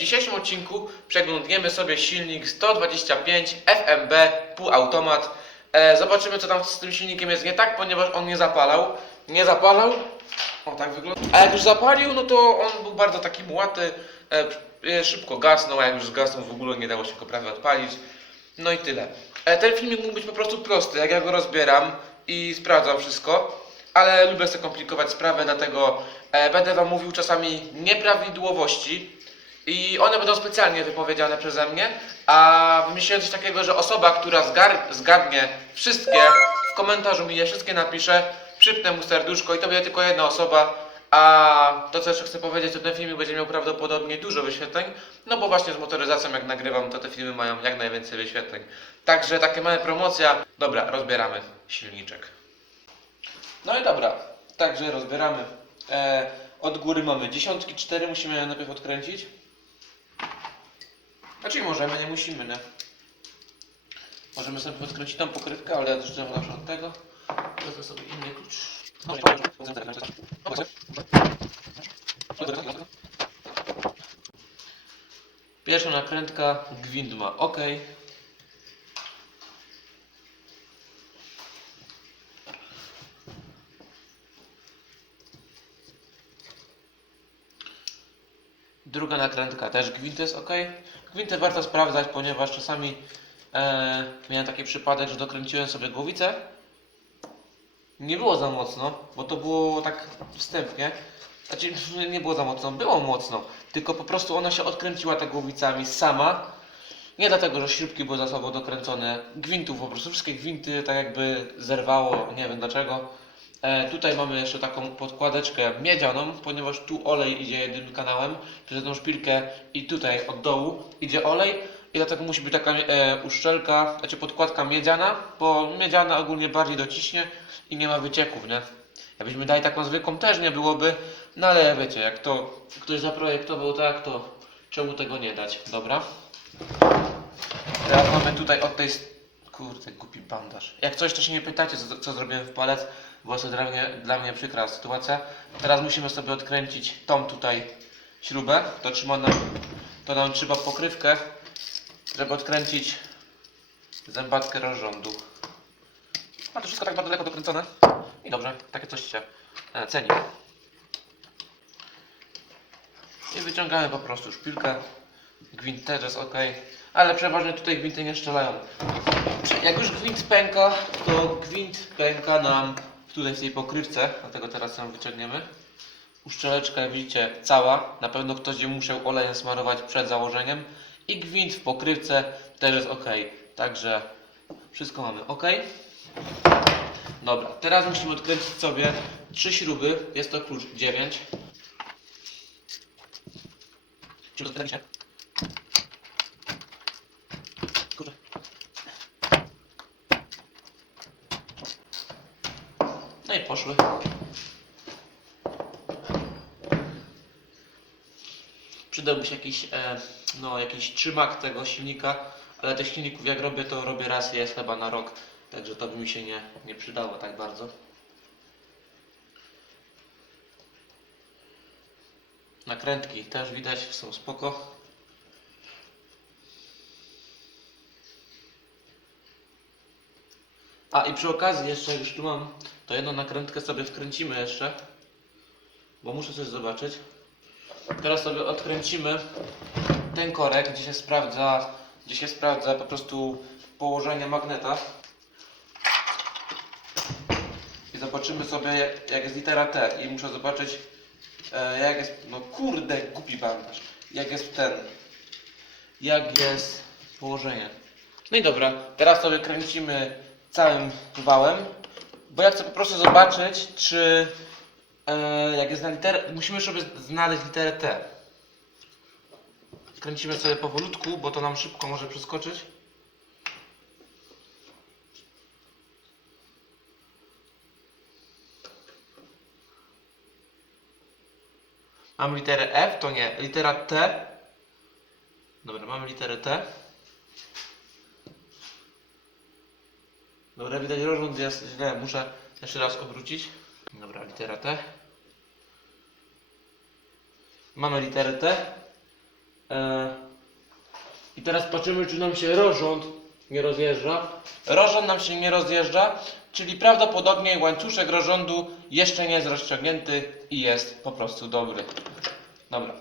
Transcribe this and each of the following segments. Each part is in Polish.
dzisiejszym odcinku przeglądniemy sobie silnik 125 FMB półautomat. E, zobaczymy co tam z tym silnikiem jest nie tak, ponieważ on nie zapalał. Nie zapalał. O tak wygląda. A jak już zapalił, no to on był bardzo taki młaty. E, e, szybko gasnął, a jak już zgasnął w ogóle nie dało się go prawie odpalić. No i tyle. E, ten filmik mógł być po prostu prosty, jak ja go rozbieram i sprawdzam wszystko, ale lubię sobie komplikować sprawę, dlatego e, będę Wam mówił czasami nieprawidłowości i one będą specjalnie wypowiedziane przeze mnie, a wymyśliłem coś takiego, że osoba, która zgadnie wszystkie, w komentarzu mi je wszystkie napisze, przypnę mu serduszko i to będzie tylko jedna osoba, a to co jeszcze chcę powiedzieć, to ten filmik będzie miał prawdopodobnie dużo wyświetleń, no bo właśnie z motoryzacją jak nagrywam, to te filmy mają jak najwięcej wyświetleń. Także takie małe promocja. Dobra, rozbieramy silniczek. No i dobra, także rozbieramy. E, od góry mamy dziesiątki, cztery, musimy najpierw odkręcić. Znaczy możemy, nie musimy, nie? Możemy sobie odkręcić tą pokrywkę, ale ja zaczynam zawsze od tego. Wezmę sobie inny klucz. Pierwsza nakrętka, gwint ma ok. Druga nakrętka też gwint jest ok. Gwinty warto sprawdzać, ponieważ czasami e, miałem taki przypadek, że dokręciłem sobie głowicę. Nie było za mocno, bo to było tak wstępnie. Znaczy, nie było za mocno, było mocno. Tylko po prostu ona się odkręciła ta głowicami sama. Nie dlatego, że śrubki były za sobą dokręcone. Gwintów po prostu, wszystkie gwinty tak jakby zerwało, nie wiem dlaczego. E, tutaj mamy jeszcze taką podkładeczkę miedzianą, ponieważ tu olej idzie jednym kanałem przez tą szpilkę i tutaj od dołu idzie olej i dlatego musi być taka e, uszczelka, znaczy podkładka miedziana, bo miedziana ogólnie bardziej dociśnie i nie ma wycieków, nie? Jakbyśmy dali taką zwykłą też nie byłoby, no ale wiecie, jak to ktoś zaprojektował tak, to czemu tego nie dać, dobra? Teraz mamy tutaj od tej... Kurde, głupi bandaż. Jak coś, to się nie pytajcie, co, co zrobiłem w palec, bo jest to dla mnie, dla mnie przykra sytuacja. Teraz musimy sobie odkręcić tą tutaj śrubę. To trzyma nam, to nam trzeba pokrywkę, żeby odkręcić zębatkę rozrządu. A to wszystko tak bardzo daleko dokręcone. I dobrze, takie coś się e, ceni. I wyciągamy po prostu szpilkę. Gwint też jest ok, ale przeważnie tutaj gwinty nie strzelają. Jak już gwint pęka, to gwint pęka nam tutaj w tej pokrywce, dlatego teraz ją wyciągniemy. Uszczeleczka, widzicie, cała. Na pewno ktoś ją musiał olejem smarować przed założeniem. I gwint w pokrywce też jest ok. Także wszystko mamy ok. Dobra, teraz musimy odkręcić sobie trzy śruby. Jest to klucz 9. Czy to się? Kurde. No i poszły. Przydałby się jakiś, e, no, jakiś trzymak tego silnika, ale tych silników jak robię, to robię raz jest chyba na rok, także to by mi się nie, nie przydało tak bardzo. Nakrętki też widać, są spoko. A i przy okazji jeszcze już tu mam, to jedną nakrętkę sobie wkręcimy jeszcze, bo muszę coś zobaczyć. Teraz sobie odkręcimy ten korek, gdzie się sprawdza, gdzie się sprawdza po prostu położenie magneta. I zobaczymy sobie jak- jak jest litera T i muszę zobaczyć e, jak jest, no kurde, głupi bandaż, jak jest ten, jak jest położenie. No i dobra, teraz sobie kręcimy całym wałem, bo ja chcę po prostu zobaczyć, czy e, jak jest na literę, musimy sobie znaleźć literę T. Kręcimy sobie powolutku, bo to nam szybko może przeskoczyć. Mam literę F, to nie, litera T. Dobra, mamy literę T. Dobra, widać rozrząd jest źle, muszę jeszcze raz obrócić. Dobra, litera T. Mamy literę T. E, I teraz patrzymy, czy nam się rozrząd nie rozjeżdża. Rozrząd nam się nie rozjeżdża, czyli prawdopodobnie łańcuszek rozrządu jeszcze nie jest rozciągnięty i jest po prostu dobry. Dobra.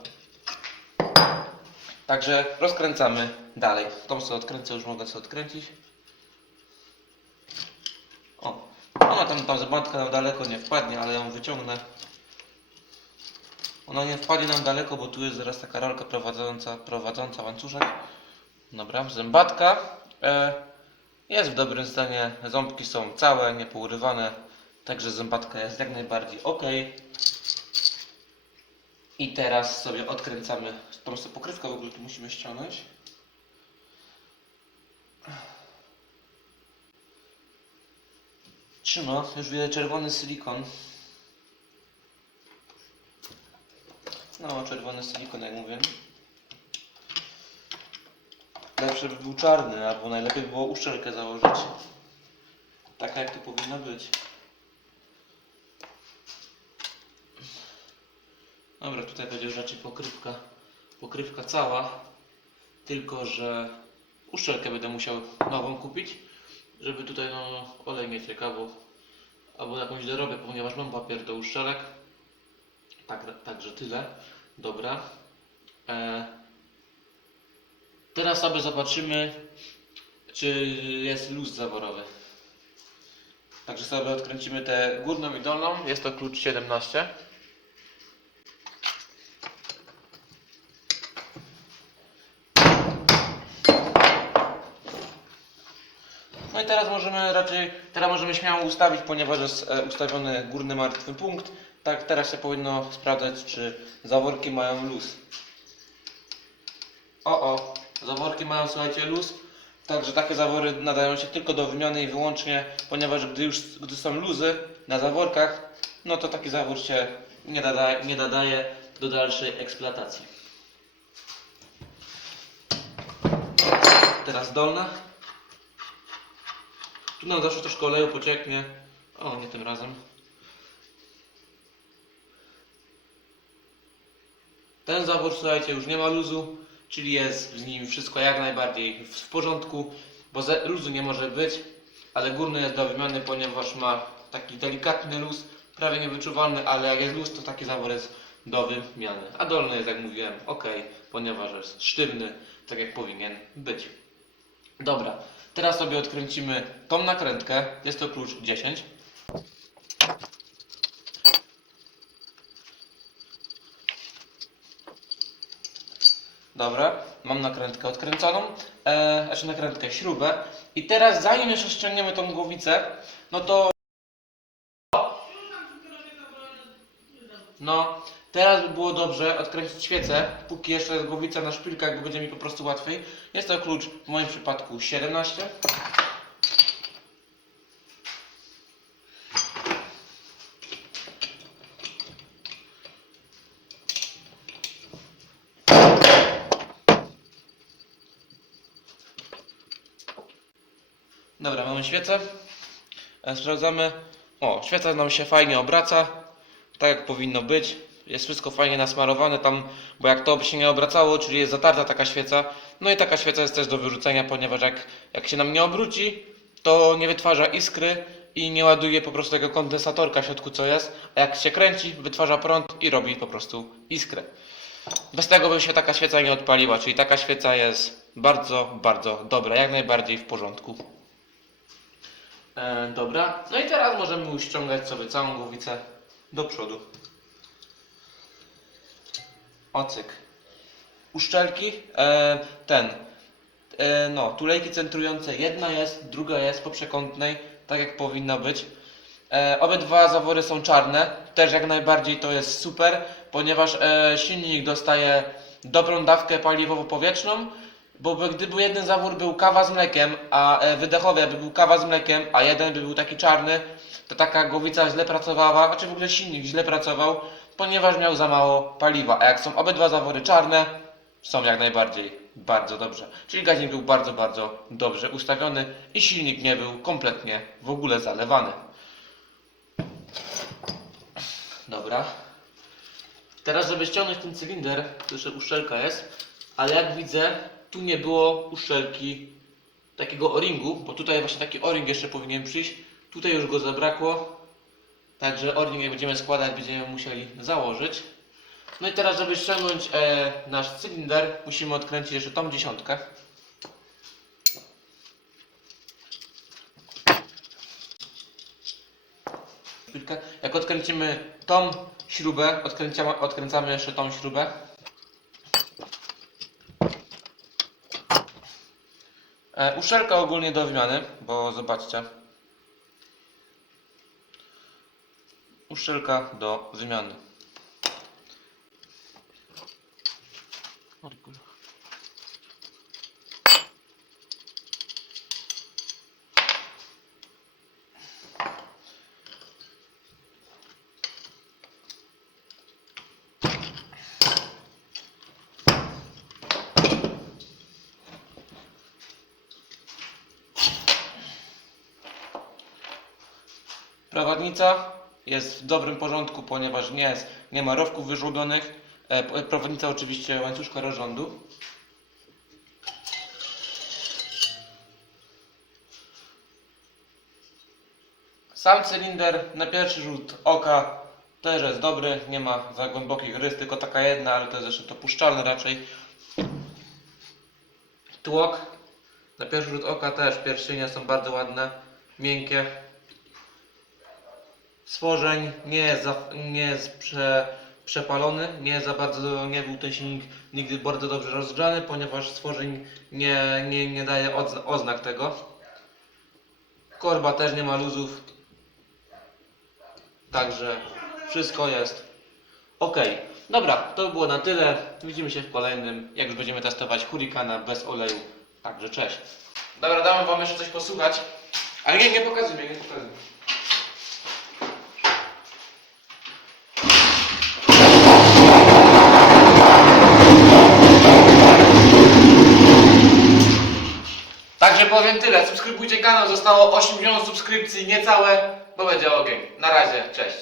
Także rozkręcamy dalej. Tą sobie odkręcę, już mogę sobie odkręcić. O, ona tam, tam zębatka nam daleko nie wpadnie, ale ją wyciągnę. Ona nie wpadnie nam daleko, bo tu jest zaraz taka rolka prowadząca, prowadząca łańcuszek. Dobra, zębatka e, jest w dobrym stanie. Ząbki są całe, niepourywane. Także zębatka jest jak najbardziej ok. I teraz sobie odkręcamy tą pokrywkę w ogóle tu musimy ściągnąć. Trzyma, już widzę czerwony silikon. No, czerwony silikon, jak mówię. Lepszy by był czarny, albo najlepiej by było uszczelkę założyć. Taka jak to powinno być. Dobra, tutaj będzie już raczej pokrywka, pokrywka cała. Tylko, że uszczelkę będę musiał nową kupić, żeby tutaj no, olej mieć albo, albo jakąś dorobię, ponieważ mam papier do uszczelek. Tak, także tyle. Dobra. E, teraz sobie zobaczymy, czy jest luz zaworowy. Także sobie odkręcimy tę górną i dolną. Jest to klucz 17. No i teraz możemy raczej, teraz możemy śmiało ustawić, ponieważ jest e, ustawiony górny martwy punkt. Tak, teraz się powinno sprawdzać, czy zaworki mają luz. O, o, zaworki mają, słuchajcie, luz. Także takie zawory nadają się tylko do wymiany i wyłącznie, ponieważ gdy już gdy są luzy na zaworkach, no to taki zawór się nie nadaje, nie nadaje do dalszej eksploatacji. Teraz dolna. Tu nam zawsze troszkę oleju pocieknie. O, nie tym razem. Ten zawór, słuchajcie, już nie ma luzu, czyli jest z nim wszystko jak najbardziej w, porządku, bo luzu nie może być, ale górny jest do wymiany, ponieważ ma taki delikatny luz, prawie niewyczuwalny, ale jak jest luz, to taki zawór jest do wymiany. A dolny jest, jak mówiłem, ok, ponieważ jest sztywny, tak jak powinien być. Dobra, teraz sobie odkręcimy tą nakrętkę. Jest to klucz 10. Dobra, mam nakrętkę odkręconą, e, znaczy nakrętkę, śrubę. I teraz zanim jeszcze ściągniemy tą głowicę, no to... No, teraz by było dobrze odkręcić świecę, póki jeszcze jest głowica na szpilkach, bo będzie mi po prostu łatwiej. Jest to klucz w moim przypadku 17. Dobra, mamy świecę. E, Sprawdzamy. O, świeca nam się fajnie obraca. Tak jak powinno być. Jest wszystko fajnie nasmarowane tam, bo jak to by się nie obracało, czyli jest zatarta taka świeca. No i taka świeca jest też do wyrzucenia, ponieważ jak, jak się nam nie obróci, to nie wytwarza iskry i nie ładuje po prostu tego kondensatorka w środku co jest. A jak się kręci, wytwarza prąd i robi po prostu iskrę. Bez tego by się taka świeca nie odpaliła, czyli taka świeca jest bardzo, bardzo dobra, jak najbardziej w porządku. E, dobra, no i teraz możemy już ściągać sobie całą głowicę do przodu. Ocyk. Uszczelki, e, ten, e, no, tulejki centrujące, jedna jest, druga jest po przekątnej, tak jak powinna być. E, obydwa zawory są czarne, też jak najbardziej to jest super, ponieważ e, silnik dostaje dobrą dawkę paliwowo-powietrzną, bo by- gdyby jeden zawór był kawa z mlekiem, a e, wydechowy by był kawa z mlekiem, a jeden by był taki czarny, to taka głowica źle pracowała, znaczy w ogóle silnik źle pracował, ponieważ miał za mało paliwa. A jak są obydwa zawory czarne, są jak najbardziej bardzo dobrze. Czyli gaźnik był bardzo, bardzo dobrze ustawiony i silnik nie był kompletnie w ogóle zalewany. Dobra. Teraz, żeby ściągnąć ten cylinder, to jeszcze uszczelka jest, ale jak widzę, tu nie było uszczelki takiego o-ringu, bo tutaj właśnie taki o-ring jeszcze powinien przyjść. Tutaj już go zabrakło. Także o-ring jak będziemy składać, będziemy musieli założyć. No i teraz, żeby ściągnąć e, nasz cylinder, musimy odkręcić jeszcze tą dziesiątkę. Jak odkręcimy tą śrubę, odkręcamy, odkręcamy jeszcze tą śrubę. E, ogólnie do wymiany, bo zobaczcie. Uszczelka do wymiany. Prowadnica jest w dobrym porządku, ponieważ nie, jest, nie ma rowków wyżłobionych. E, Prowadnica oczywiście łańcuszka rozrządu. Sam cylinder na pierwszy rzut oka też jest dobry, nie ma za głębokich rys, tylko taka jedna, ale to jest jeszcze dopuszczalne raczej. Tłok na pierwszy rzut oka też pierścienie są bardzo ładne, miękkie. Stworzeń nie jest, za, nie jest prze, przepalony, nie za bardzo, nie był ten silnik nigdy bardzo dobrze rozgrzany, ponieważ stworzeń nie, nie, nie daje oznak tego. Korba też nie ma luzów, także wszystko jest ok. Dobra, to było na tyle. Widzimy się w kolejnym, jak już będziemy testować hurikana bez oleju. Także cześć. Dobra, damy wam jeszcze coś posłuchać. Ale nie, nie pokazuj mnie, nie pokazuj. Także powiem tyle. Subskrybujcie kanał. Zostało 8 milionów subskrypcji, niecałe. Bo będzie ogień. Na razie, cześć.